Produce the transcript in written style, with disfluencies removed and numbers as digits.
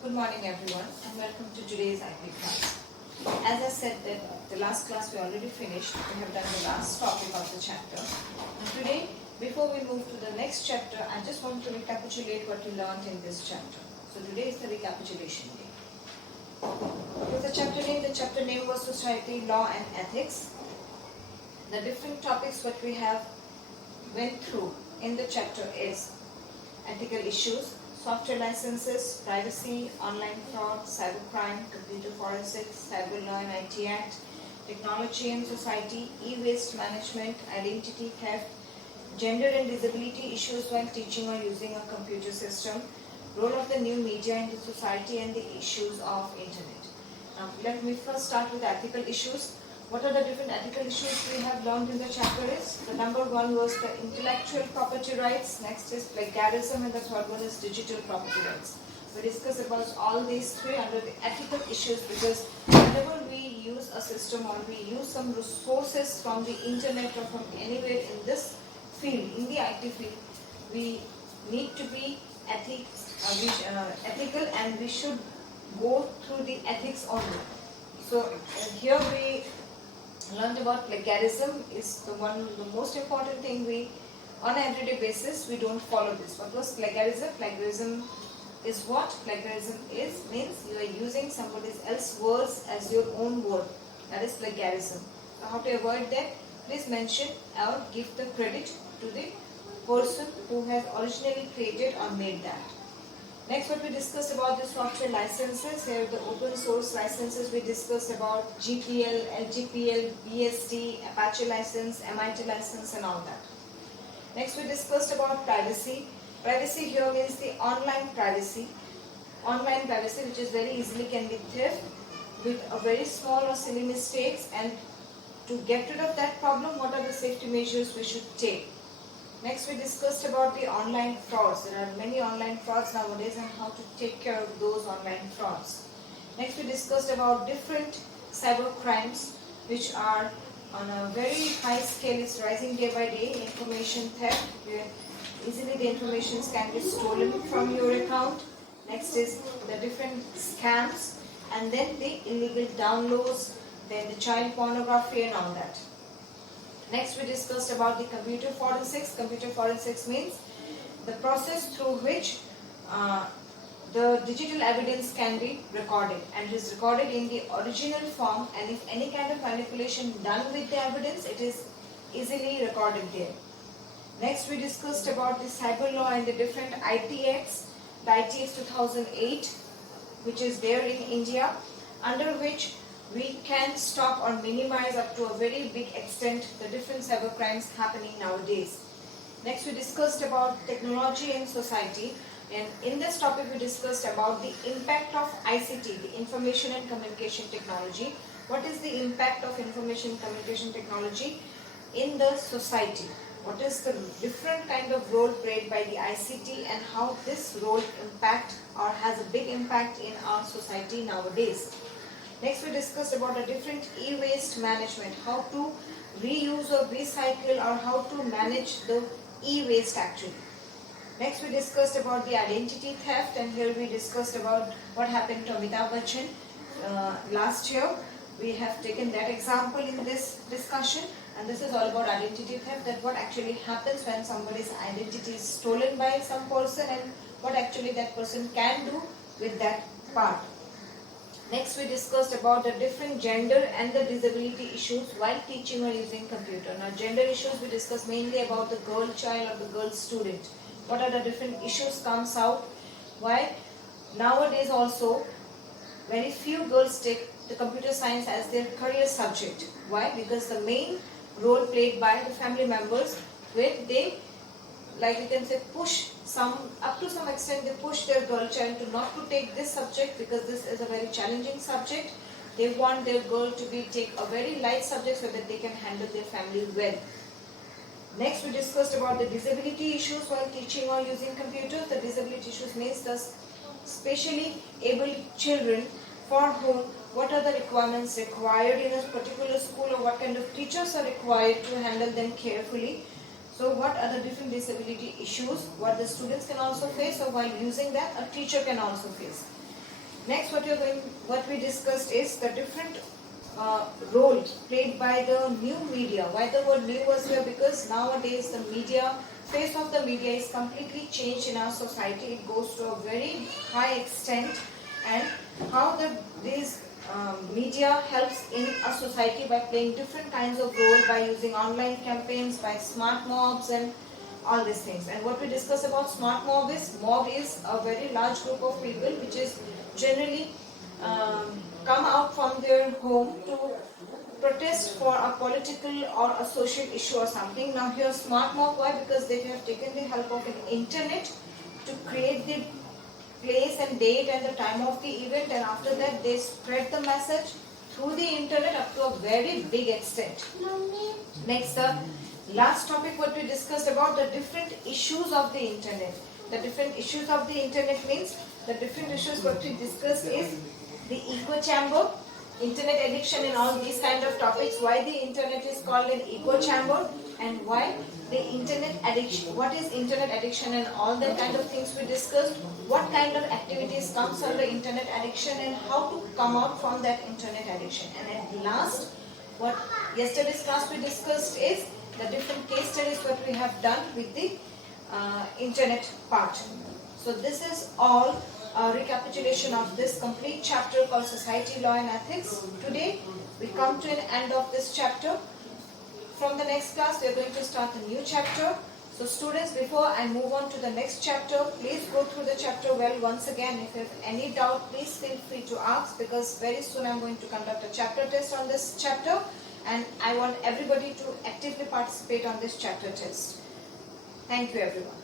Good morning everyone and welcome to today's IP class. As I said that the last class we already finished, we have done the last topic of the chapter. And today, before we move to the next chapter, I just want to recapitulate what you learned in this chapter. So today is the recapitulation day. So the chapter name was Society, Law and Ethics. The different topics what we have went through in the chapter is ethical issues, software licenses, privacy, online fraud, cybercrime, computer forensics, cyber law and IT Act, technology and society, e-waste management, identity theft, gender and disability issues while teaching or using a computer system, role of the new media in the society and the issues of internet. Now let me first start with ethical issues. What are the different ethical issues we have learned in the chapter is? The number one was the intellectual property rights, next is plagiarism, and the third one is digital property rights. We discussed about all these three under the ethical issues because whenever we use a system or we use some resources from the internet or from anywhere in this field, in the IT field, we need to be ethical and we should go through the ethics only. So here we learned about plagiarism is the most important thing we on an everyday basis we don't follow this. What was plagiarism? Plagiarism is what? Plagiarism means you are using somebody else's words as your own word. That is plagiarism. So how to avoid that? Please mention or give the credit to the person who has originally created or made that. Next, what we discussed about the software licenses. Here, the open source licenses we discussed about GPL, LGPL, BSD, Apache license, MIT license, and all that. Next, we discussed about privacy. Privacy here means the online privacy. Online privacy, which is very easily can be theft with a very small or silly mistakes. And to get rid of that problem, what are the safety measures we should take? Next, we discussed about the online frauds. There are many online frauds nowadays and how to take care of those online frauds. Next, we discussed about different cyber crimes which are on a very high scale. It's rising day by day. Information theft, where easily the information can be stolen from your account. Next is the different scams, and then the illegal downloads, then the child pornography and all that. Next, we discussed about the computer forensics. Computer forensics means the process through which the digital evidence can be recorded, and it is recorded in the original form, and if any kind of manipulation done with the evidence, it is easily recorded there. Next, we discussed about the cyber law and the different IT acts. The IT Act 2008, which is there in India, under which we can stop or minimize up to a very big extent the different cyber crimes happening nowadays. Next, we discussed about technology and society, and in this topic we discussed about the impact of ICT, the information and communication technology. What is the impact of information and communication technology in the society? What is the different kind of role played by the ICT and how this role impact or has a big impact in our society nowadays? Next, we discussed about a different e-waste management, how to reuse or recycle or how to manage the e-waste actually. Next, we discussed about the identity theft, and here we discussed about what happened to Amitabh Bachchan last year. We have taken that example in this discussion, and this is all about identity theft, that what actually happens when somebody's identity is stolen by some person and what actually that person can do with that part. Next, we discussed about the different gender and the disability issues while teaching or using computer. Now, gender issues we discussed mainly about the girl child or the girl student. What are the different issues comes out? Why nowadays also very few girls take the computer science as their career subject. Why? Because the main role played by the family members, where they, like you can say, push up to some extent they push their girl child to not to take this subject because this is a very challenging subject. They want their girl to take a very light subject so that they can handle their family well. Next, we discussed about the disability issues while teaching or using computers. The disability issues means the specially able children for whom what are the requirements required in a particular school or what kind of teachers are required to handle them carefully. So what are the different disability issues, what the students can also face, or while using that, a teacher can also face. Next, what we discussed is the different role played by the new media. Why the word new was here? Because nowadays the media, face of the media is completely changed in our society. It goes to a very high extent, and how these media helps in a society by playing different kinds of role, by using online campaigns, by smart mobs and all these things. And what we discuss about smart mob is a very large group of people which is generally come out from their home to protest for a political or a social issue or something. Now here smart mob, why? Because they have taken the help of an internet to create the place and date and the time of the event, and after that they spread the message through the internet up to a very big extent. Next, the last topic what we discussed about the different issues of the internet. The different issues of the internet means the different issues what we discussed is the echo chamber, internet addiction and all these kind of topics. Why the internet is called an echo chamber, and why the internet addiction, what is internet addiction and all that kind of things we discussed. What kind of activities comes under internet addiction and how to come out from that internet addiction. And at last, what yesterday's class we discussed is the different case studies what we have done with the internet part. So this is all a recapitulation of this complete chapter called Society, Law and Ethics. Today we come to an end of this chapter. From the next class we are going to start a new chapter. So students, before I move on to the next chapter, please go through the chapter well once again. If you have any doubt, please feel free to ask, because very soon I am going to conduct a chapter test on this chapter, and I want everybody to actively participate on this chapter test. Thank you everyone.